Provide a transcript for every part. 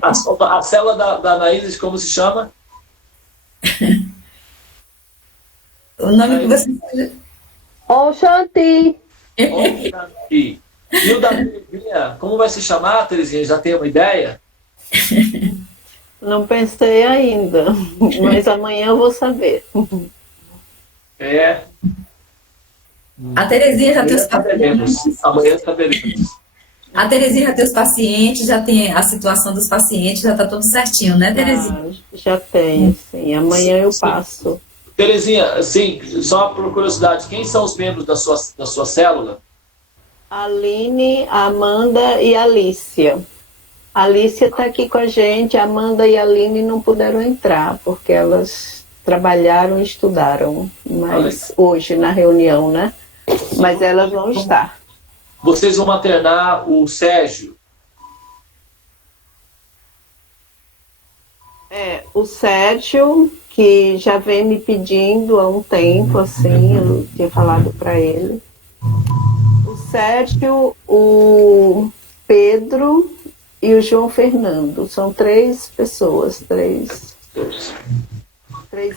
A célula da Anaíses, como se chama? O nome que Anaíses. você... Om Shanti. E o da Terezinha, como vai se chamar, Terezinha? Já tem uma ideia? Não pensei ainda, mas amanhã eu vou saber. É. A Terezinha já tem Amanhã os pacientes. saberemos. Amanhã saberemos. A Terezinha já tem os pacientes, já tem a situação dos pacientes, já está tudo certinho, né, Terezinha? Já tenho, sim. Amanhã eu Sim. passo. Terezinha, assim, só por curiosidade, quem são os membros da sua célula? Aline, Amanda e Alicia. A Alicia está aqui com a gente, a Amanda e a Aline não puderam entrar, porque elas trabalharam e estudaram, mas hoje na reunião, né? Mas elas vão estar. Vocês vão maternar o Sérgio. O Sérgio, que já vem me pedindo há um tempo, assim, eu tinha falado para ele. O Sérgio, o Pedro e o João Fernando. São 3 pessoas, três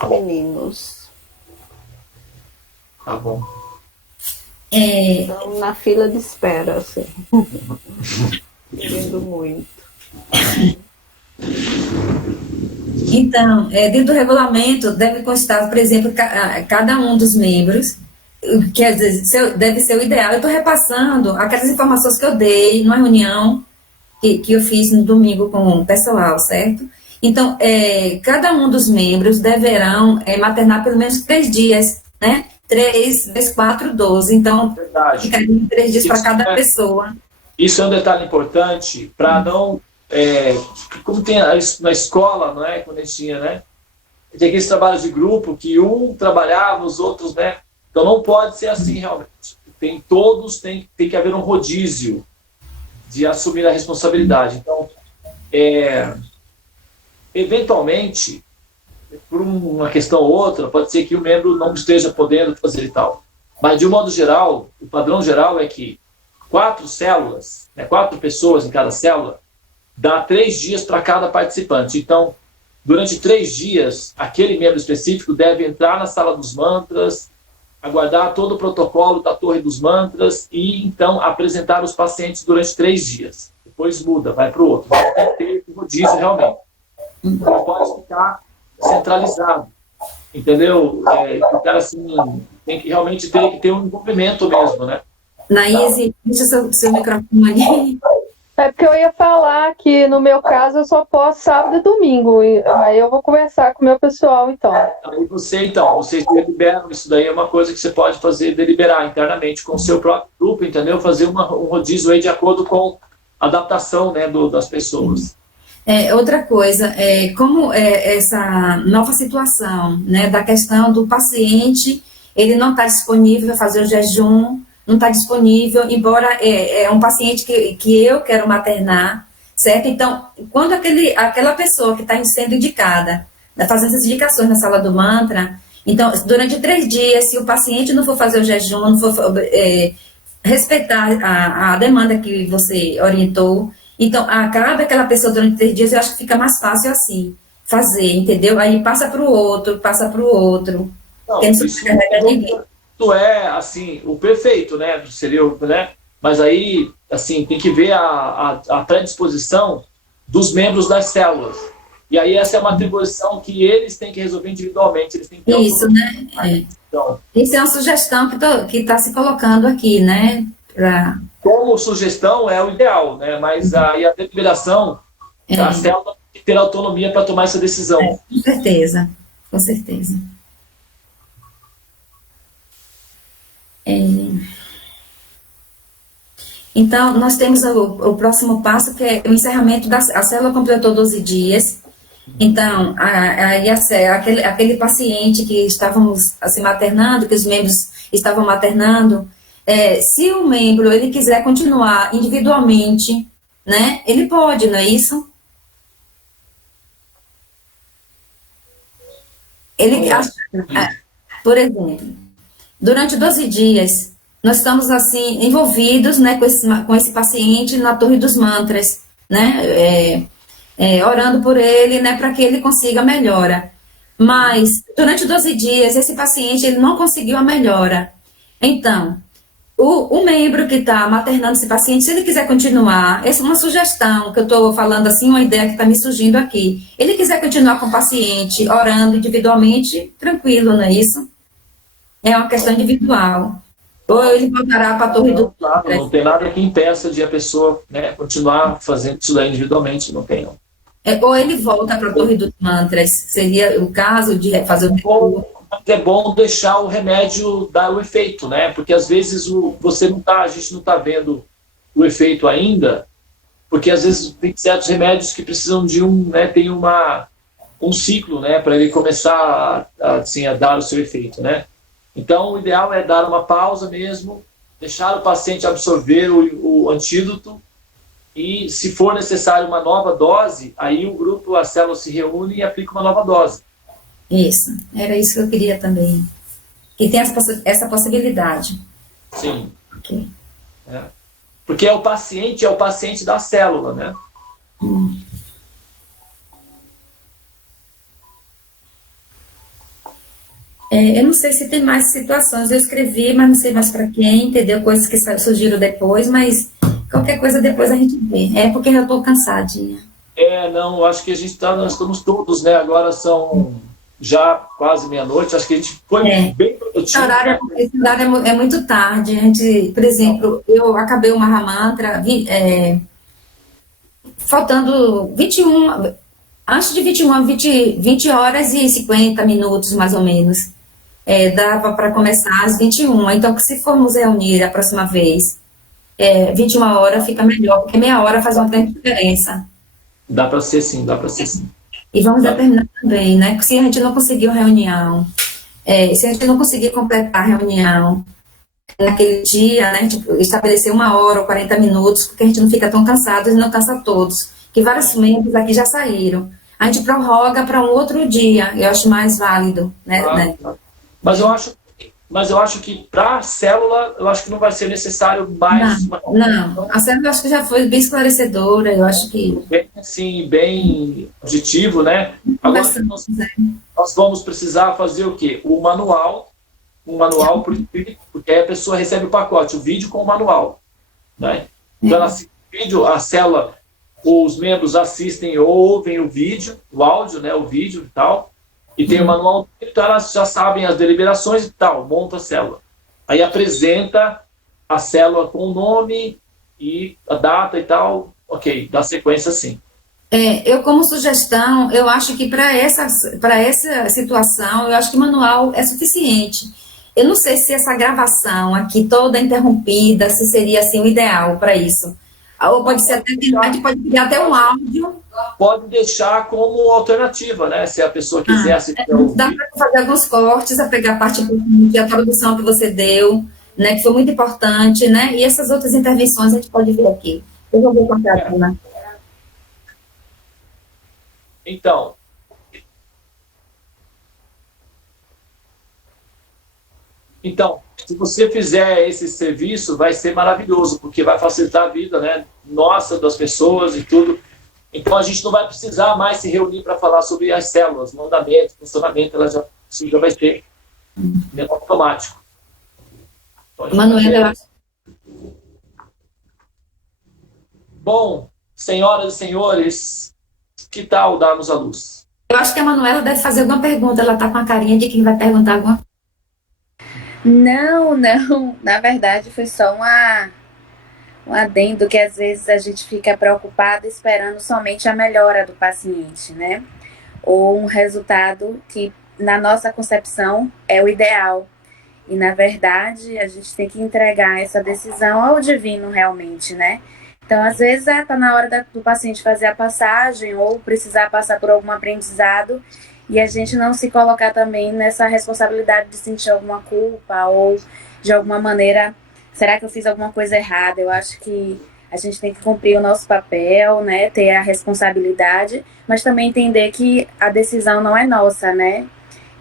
meninos. Tá bom. Estão na fila de espera, assim. Querendo muito. Então, dentro do regulamento, deve constar, por exemplo, cada um dos membros, quer dizer, deve ser o ideal. Eu estou repassando aquelas informações que eu dei numa reunião que eu fiz no domingo com o pessoal, certo? Então, cada um dos membros deverão maternar pelo menos 3 dias, né? 3 vezes 4, 12. Então, ficariam 3 dias para cada pessoa. Isso é um detalhe importante para não... como tem na escola, não é? Quando a gente tinha, né? Tem aqueles trabalhos de grupo que um trabalhava, os outros, né? Então não pode ser assim realmente. Tem que haver um rodízio de assumir a responsabilidade. Então, eventualmente, por uma questão ou outra, pode ser que o membro não esteja podendo fazer e tal. Mas, de um modo geral, o padrão geral é que 4 células, 4 pessoas em cada célula, dá 3 dias para cada participante. Então, durante 3 dias, aquele membro específico deve entrar na sala dos mantras, aguardar todo o protocolo da torre dos mantras e, então, apresentar os pacientes durante 3 dias. Depois muda, vai para o outro. Tem que ter rodízio realmente. Não pode ficar centralizado. Entendeu? Ficar assim, tem que realmente ter um envolvimento mesmo, né? Naíse, deixa seu microfone aí. É porque eu ia falar que, no meu caso, eu só posso sábado e domingo. Aí eu vou conversar com o meu pessoal, então. Aí vocês deliberam, isso daí é uma coisa que você pode fazer, deliberar internamente com o seu próprio grupo, entendeu? Fazer um rodízio aí de acordo com a adaptação, né, das pessoas. Outra coisa, como essa nova situação, né, da questão do paciente, ele não está disponível para fazer o jejum, não está disponível, embora é um paciente que eu quero maternar, certo? Então, quando aquela pessoa que está sendo indicada, fazendo essas indicações na sala do mantra, então, durante 3 dias, se o paciente não for fazer o jejum, não for respeitar a demanda que você orientou, então, acaba aquela pessoa durante 3 dias, eu acho que fica mais fácil assim, fazer, entendeu? Aí passa para o outro, Não, que não sobrecarrega ninguém. Isso é, assim, o perfeito, né? Seria, né? Mas aí, assim, tem que ver a predisposição dos membros das células. E aí essa é uma atribuição que eles têm que resolver individualmente. Eles têm que ter isso, né? Então, isso é uma sugestão que está se colocando aqui, né? Como sugestão é o ideal, né? Mas aí a deliberação, a célula tem que ter autonomia para tomar essa decisão. Com certeza, com certeza. Então, nós temos o próximo passo, que é o encerramento a célula completou 12 dias. Então, aí aquele paciente que estávamos assim, maternando, que os membros estavam maternando, se o membro ele quiser continuar individualmente, né, ele pode, não é isso? Por exemplo, durante 12 dias, nós estamos assim envolvidos, né, com esse paciente na torre dos mantras, né? orando por ele, né, para que ele consiga a melhora. Mas, durante 12 dias, esse paciente ele não conseguiu a melhora. Então, o membro que está maternando esse paciente, se ele quiser continuar, essa é uma sugestão que eu estou falando assim, uma ideia que está me surgindo aqui. Ele quiser continuar com o paciente, orando individualmente, tranquilo, não é isso? É uma questão individual. Ou ele voltará para a torre do... Não tem nada que impeça de a pessoa, né, continuar fazendo isso daí individualmente, não tem não. Ou ele volta para a torre dos mantras, seria o caso de fazer o... É bom deixar o remédio dar o efeito, né? Porque às vezes a gente não está vendo o efeito ainda, porque às vezes tem certos remédios que precisam de tem um ciclo, né, para ele começar assim, a dar o seu efeito, né? Então o ideal é dar uma pausa mesmo, deixar o paciente absorver o antídoto e, se for necessário uma nova dose, aí o grupo, a célula se reúne e aplica uma nova dose. Isso, era isso que eu queria também. Que tem essa possibilidade. Sim. Okay. Porque é o paciente da célula, né? Eu não sei se tem mais situações. Eu escrevi, mas não sei mais para quem, entendeu? Coisas que surgiram depois, mas qualquer coisa depois a gente vê. É porque eu estou cansadinha. Não, acho que nós estamos todos, né? Agora são já quase meia-noite, acho que a gente foi bem produtivo. Esse horário é muito tarde. A gente, por exemplo, eu acabei o Mahamantra faltando 21, antes de 20 horas e 50 minutos, mais ou menos. Dava para começar às 21. Então, se formos reunir a próxima vez, 21 horas fica melhor, porque meia hora faz uma grande diferença. Dá para ser sim, dá para ser sim. E vamos determinar também, né? Se a gente não conseguir reunião, se a gente não conseguir completar a reunião naquele dia, né? Tipo, estabelecer 1 hora ou 40 minutos, porque a gente não fica tão cansado e não cansa todos. Que vários membros aqui já saíram. A gente prorroga para um outro dia, eu acho mais válido, né? Mas eu acho que para a célula, eu acho que não vai ser necessário mais... Não, a célula eu acho que já foi bem esclarecedora, eu acho que... Bem, assim, bem objetivo, né? Agora, nós vamos precisar fazer o quê? Um manual por escrito, porque aí a pessoa recebe o pacote, o vídeo com o manual, né? Então, ela assiste o vídeo, a célula, os membros assistem ou ouvem o vídeo, o áudio, né? O vídeo e tal, e tem o manual, então elas já sabem as deliberações e tal, monta a célula. Aí apresenta a célula com o nome e a data e tal, ok, dá sequência sim. Eu, como sugestão, eu acho que para essa situação, eu acho que manual é suficiente. Eu não sei se essa gravação aqui toda interrompida, se seria assim o ideal para isso. Ou pode ser até, pode criar até um áudio. Pode deixar como alternativa, né? Se a pessoa quiser assistir ao Dá para fazer alguns cortes, a pegar a parte importante, a produção que você deu, né? Que foi muito importante, né? E essas outras intervenções a gente pode ver aqui. Eu vou ver com a Catarina. Então, se você fizer esse serviço, vai ser maravilhoso, porque vai facilitar a vida, né? Nossa, das pessoas e tudo. Então, a gente não vai precisar mais se reunir para falar sobre as células, mandamento, funcionamento, ela já vai ser automático. Então, Manuela, bom, senhoras e senhores, que tal darmos a luz? eu acho que a Manuela deve fazer alguma pergunta, ela está com a carinha de quem vai perguntar alguma coisa. Não, na verdade foi só um adendo que às vezes a gente fica preocupado esperando somente a melhora do paciente, né? Ou um resultado que na nossa concepção é o ideal. E na verdade a gente tem que entregar essa decisão ao divino realmente, né? Então às vezes tá na hora do paciente fazer a passagem ou precisar passar por algum aprendizado e a gente não se colocar também nessa responsabilidade de sentir alguma culpa ou de alguma maneira, será que eu fiz alguma coisa errada? Eu acho que a gente tem que cumprir o nosso papel, né? Ter a responsabilidade, mas também entender que a decisão não é nossa, né?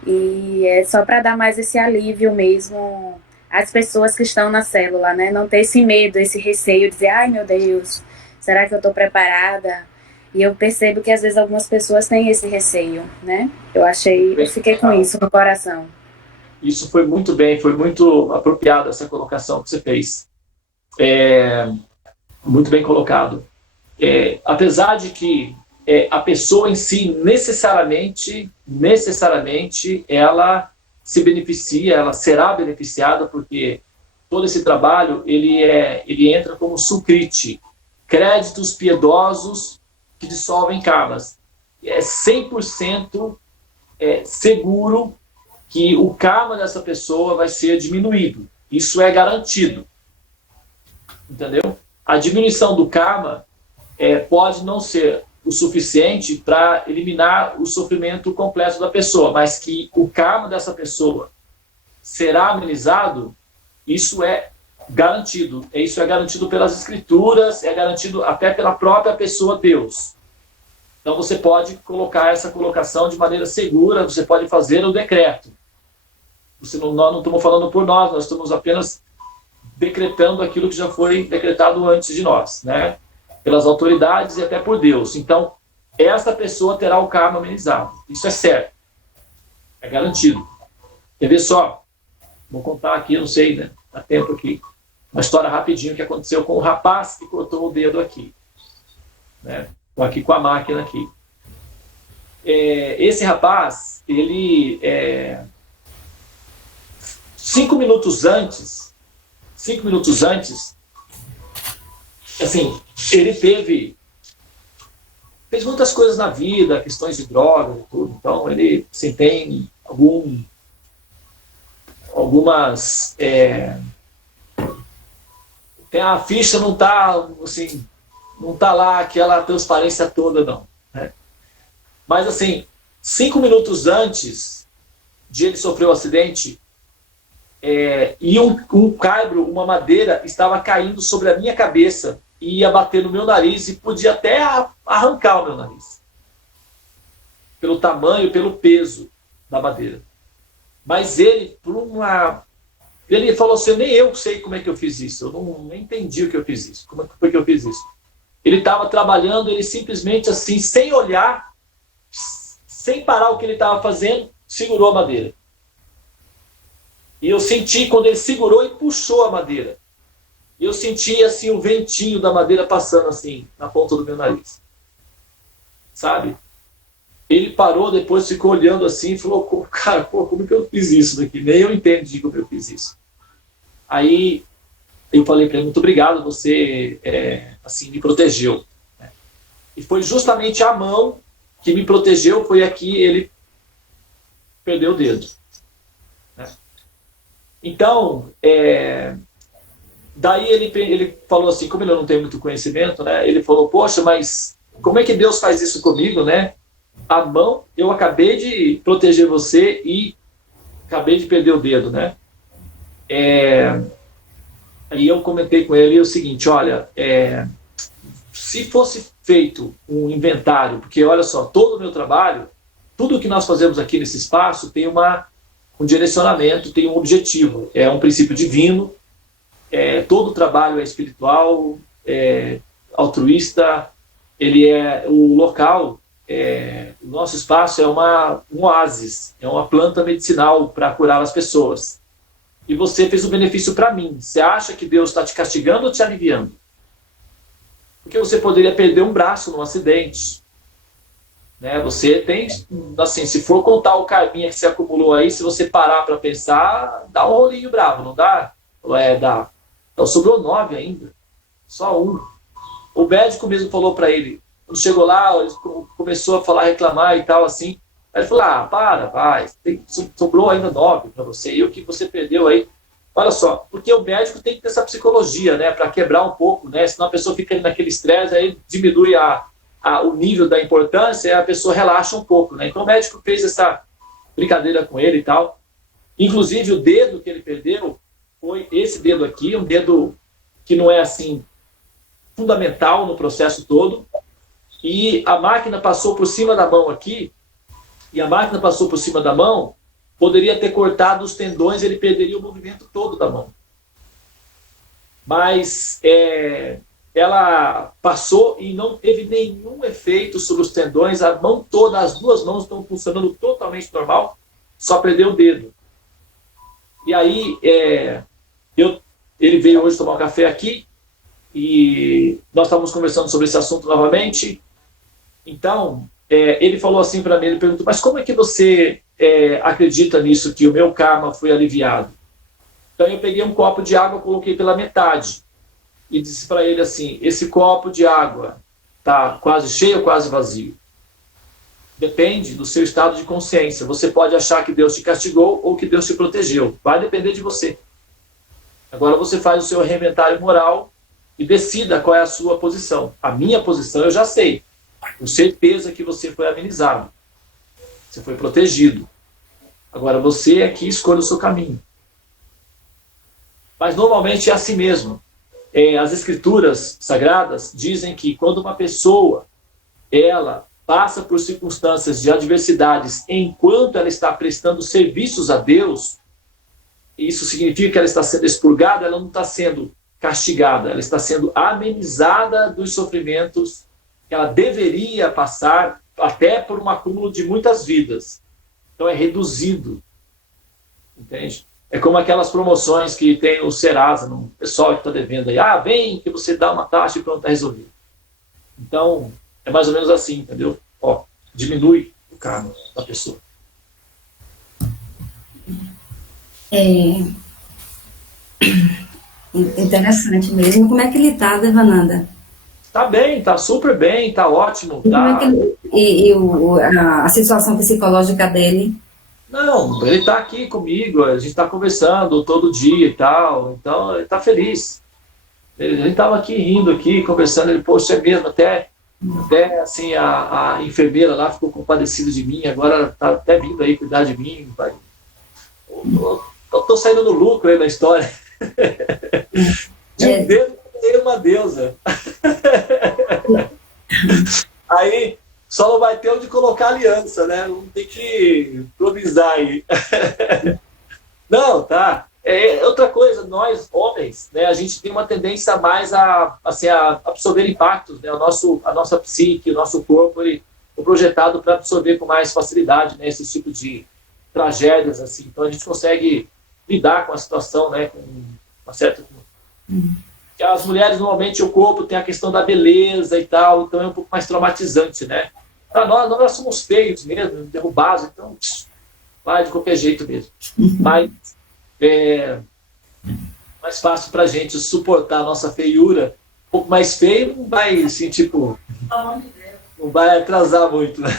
E é só para dar mais esse alívio mesmo às pessoas que estão na célula, né? Não ter esse medo, esse receio de dizer, ai meu Deus, será que eu estou preparada? E eu percebo que às vezes algumas pessoas têm esse receio, né? Eu fiquei com isso no coração. Isso foi muito bem, foi muito apropriado essa colocação que você fez. Muito bem colocado. Apesar de que a pessoa em si necessariamente ela se beneficia, ela será beneficiada, porque todo esse trabalho ele entra como sucrite, créditos piedosos que dissolvem karmas. É 100% seguro que o karma dessa pessoa vai ser diminuído. Isso é garantido. Entendeu? A diminuição do karma pode não ser o suficiente para eliminar o sofrimento completo da pessoa, mas que o karma dessa pessoa será amenizado, isso é garantido. Isso é garantido pelas escrituras, é garantido até pela própria pessoa Deus. Então você pode colocar essa colocação de maneira segura, você pode fazer o decreto. Nós não estamos falando por nós estamos apenas decretando aquilo que já foi decretado antes de nós, né? Pelas autoridades e até por Deus. Então, essa pessoa terá o karma amenizado. Isso é certo. É garantido. Quer ver só? Vou contar aqui, não sei, né? Dá tempo aqui. Uma história rapidinho que aconteceu com o rapaz que cortou o dedo aqui. Né? Estou aqui com a máquina aqui. Esse rapaz, ele... 5 minutos antes, assim, ele fez muitas coisas na vida, questões de drogas e tudo, então ele assim, tem algumas a ficha não está assim, não tá lá aquela transparência toda não, né? Mas assim, 5 minutos antes de ele sofrer o acidente, e um caibro, uma madeira, estava caindo sobre a minha cabeça e ia bater no meu nariz e podia até arrancar o meu nariz. Pelo tamanho, pelo peso da madeira. Mas ele falou assim, nem eu sei como é que eu fiz isso, eu nem entendi o que eu fiz isso, como é que foi que eu fiz isso. Ele estava trabalhando, ele simplesmente assim, sem olhar, sem parar o que ele estava fazendo, segurou a madeira. E eu senti quando ele segurou e puxou a madeira. Eu senti assim o ventinho da madeira passando assim na ponta do meu nariz. Sabe? Ele parou, depois ficou olhando assim e falou, cara, como que eu fiz isso daqui? Nem eu entendi como eu fiz isso. Aí eu falei para ele, muito obrigado, você assim, me protegeu. E foi justamente a mão que me protegeu, foi aqui ele perdeu o dedo. Então, daí ele falou assim, como ele não tem muito conhecimento, né? Ele falou, poxa, mas como é que Deus faz isso comigo, né? A mão, eu acabei de proteger você e acabei de perder o dedo, né? Aí eu comentei com ele o seguinte, olha, se fosse feito um inventário, porque olha só, todo o meu trabalho, tudo que nós fazemos aqui nesse espaço tem um direcionamento, tem um objetivo, é um princípio divino, todo o trabalho é espiritual, altruísta, ele o local, o nosso espaço é um oásis, é uma planta medicinal para curar as pessoas. E você fez um benefício para mim. Você acha que Deus está te castigando ou te aliviando? Porque você poderia perder um braço num acidente. Né? Você tem, assim, se for contar o karminha que você acumulou aí, se você parar para pensar, dá um rolinho bravo, não dá? Dá. Então sobrou 9 ainda, só 1. O médico mesmo falou para ele, quando chegou lá, ele começou a falar, reclamar e tal, assim. Aí ele falou, vai, sobrou ainda 9 para você, e o que você perdeu aí? Olha só, porque o médico tem que ter essa psicologia, né, para quebrar um pouco, né, senão a pessoa fica naquele estresse, aí diminui o nível da importância e a pessoa relaxa um pouco, né? Então o médico fez essa brincadeira com ele e tal. Inclusive o dedo que ele perdeu foi esse dedo aqui, um dedo que não é assim fundamental no processo todo. E a máquina passou por cima da mão aqui, e a máquina passou por cima da mão, poderia ter cortado os tendões, ele perderia o movimento todo da mão. Mas ela passou e não teve nenhum efeito sobre os tendões, a mão toda, as duas mãos estão funcionando totalmente normal, só perdeu o dedo. E aí, ele veio hoje tomar um café aqui, e nós estávamos conversando sobre esse assunto novamente. Então, ele falou assim para mim, ele perguntou, mas como é que você acredita nisso, que o meu karma foi aliviado? Então eu peguei um copo de água, coloquei pela metade, e disse para ele assim, esse copo de água está quase cheio ou quase vazio? Depende do seu estado de consciência. Você pode achar que Deus te castigou ou que Deus te protegeu. Vai depender de você. Agora você faz o seu reinventário moral e decida qual é a sua posição. A minha posição eu já sei. Com certeza que você foi amenizado. Você foi protegido. Agora você aqui escolhe o seu caminho. Mas normalmente é assim mesmo. As escrituras sagradas dizem que quando uma pessoa ela passa por circunstâncias de adversidades enquanto ela está prestando serviços a Deus, isso significa que ela está sendo expurgada, ela não está sendo castigada, ela está sendo amenizada dos sofrimentos que ela deveria passar até por um acúmulo de muitas vidas. Então é reduzido. Entende? É como aquelas promoções que tem o Serasa, no pessoal que está devendo aí. Ah, vem que você dá uma taxa e pronto, está resolvido. Então, é mais ou menos assim, entendeu? Ó, diminui o karma da pessoa. Interessante mesmo. Como é que ele está, Devananda? Tá bem, tá super bem, tá ótimo. E, tá... a situação psicológica dele? Não, ele tá aqui comigo, a gente tá conversando todo dia e tal, então ele tá feliz. A gente tava aqui rindo, aqui, conversando, ele, poxa, é mesmo, até assim, a enfermeira lá ficou compadecida de mim, agora tá até vindo aí cuidar de mim, pai. Eu tô saindo no lucro aí na história. De um dedo tem uma deusa. Aí só não vai ter onde colocar aliança, né? Não tem que improvisar aí. Não, tá. Outra coisa, nós, homens, né, a gente tem uma tendência mais a absorver impactos, né? A nossa psique, o nosso corpo, ele é projetado para absorver com mais facilidade, né, esse tipo de tragédias, assim. Então a gente consegue lidar com a situação, né, com uma certa... As mulheres, normalmente, o corpo tem a questão da beleza e tal, então é um pouco mais traumatizante, né? Para nós somos feios mesmo, derrubados, então vai de qualquer jeito mesmo. Mas é mais fácil para a gente suportar a nossa feiura. Um pouco mais feio, não vai, assim, tipo, não vai atrasar muito, né?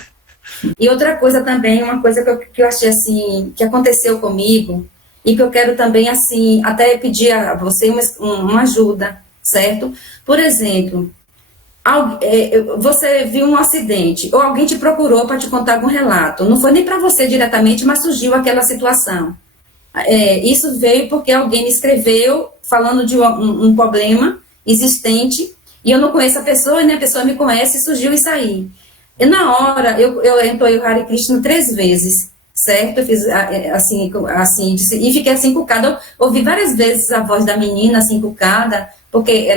E outra coisa também, uma coisa que eu achei assim, que aconteceu comigo, e que eu quero também, assim, até pedir a você uma ajuda, certo? Por exemplo, você viu um acidente, ou alguém te procurou para te contar algum relato. Não foi nem para você diretamente, mas surgiu aquela situação. Isso veio porque alguém me escreveu falando de um problema existente, e eu não conheço a pessoa, nem a pessoa me conhece, e surgiu isso aí. E na hora, eu entoei o Hare Krishna 3 vezes, certo? Eu fiz assim, e fiquei assim encucada. Eu ouvi várias vezes a voz da menina assim encucada, porque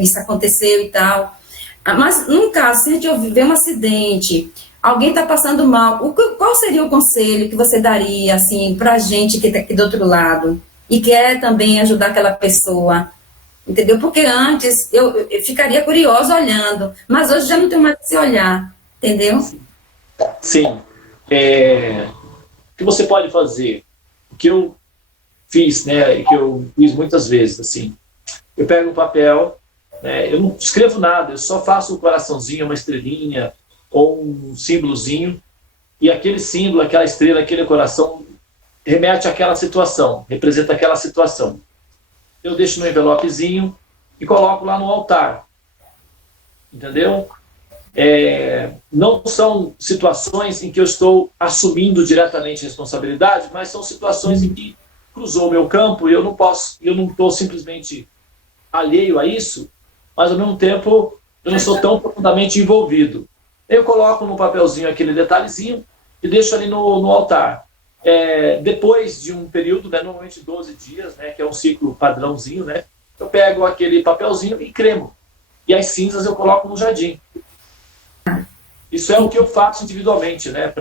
isso aconteceu e tal. Mas num caso, se a gente ver um acidente, alguém está passando mal, qual seria o conselho que você daria assim para a gente que está aqui do outro lado e quer também ajudar aquela pessoa? Entendeu? Porque antes eu ficaria curiosa olhando, mas hoje já não tenho mais que se olhar, entendeu? Sim. O que você pode fazer? O que eu fiz, né, e que eu fiz muitas vezes, assim, eu pego um papel, né, eu não escrevo nada, eu só faço um coraçãozinho, uma estrelinha, ou um símbolozinho, e aquele símbolo, aquela estrela, aquele coração, remete àquela situação, representa aquela situação. Eu deixo no envelopezinho e coloco lá no altar. Entendeu? Não são situações em que eu estou assumindo diretamente responsabilidade, mas são situações em que cruzou o meu campo e eu não estou simplesmente alheio a isso, mas ao mesmo tempo eu não sou tão profundamente envolvido. Eu coloco no papelzinho aquele detalhezinho e deixo ali no altar. Depois de um período, né, normalmente 12 dias, né, que é um ciclo padrãozinho, né, eu pego aquele papelzinho e cremo. e as cinzas eu coloco no jardim. Isso é o que eu faço individualmente, né?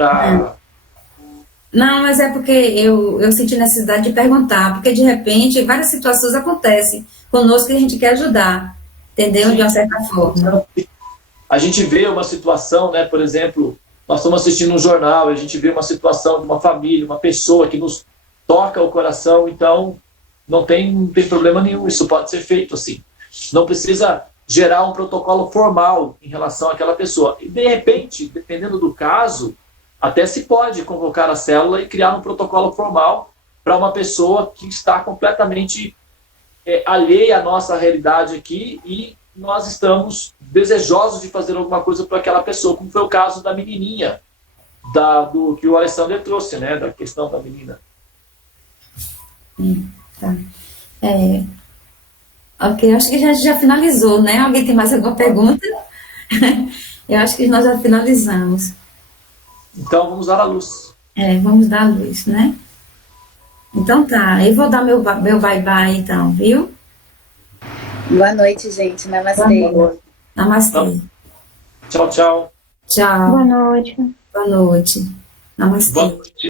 Não, mas é porque eu senti necessidade de perguntar, porque de repente várias situações acontecem conosco e a gente quer ajudar, entendeu? De uma certa forma. A gente vê uma situação, né? Por exemplo, nós estamos assistindo um jornal, a gente vê uma situação de uma família, uma pessoa que nos toca o coração, então não tem problema nenhum, isso pode ser feito assim. Não precisa gerar um protocolo formal em relação àquela pessoa. E, de repente, dependendo do caso, até se pode convocar a célula e criar um protocolo formal para uma pessoa que está completamente alheia à nossa realidade aqui e nós estamos desejosos de fazer alguma coisa para aquela pessoa, como foi o caso da menininha, do que o Alessandro trouxe, né, da questão da menina. Tá. Ok, acho que a gente já finalizou, né? Alguém tem mais alguma pergunta? Eu acho que nós já finalizamos. Então, vamos dar a luz. Vamos dar a luz, né? Então tá, eu vou dar meu bye-bye então, viu? Boa noite, gente. Namastê. Namastê. Tchau, tchau. Tchau. Boa noite. Boa noite. Namastê. Boa noite.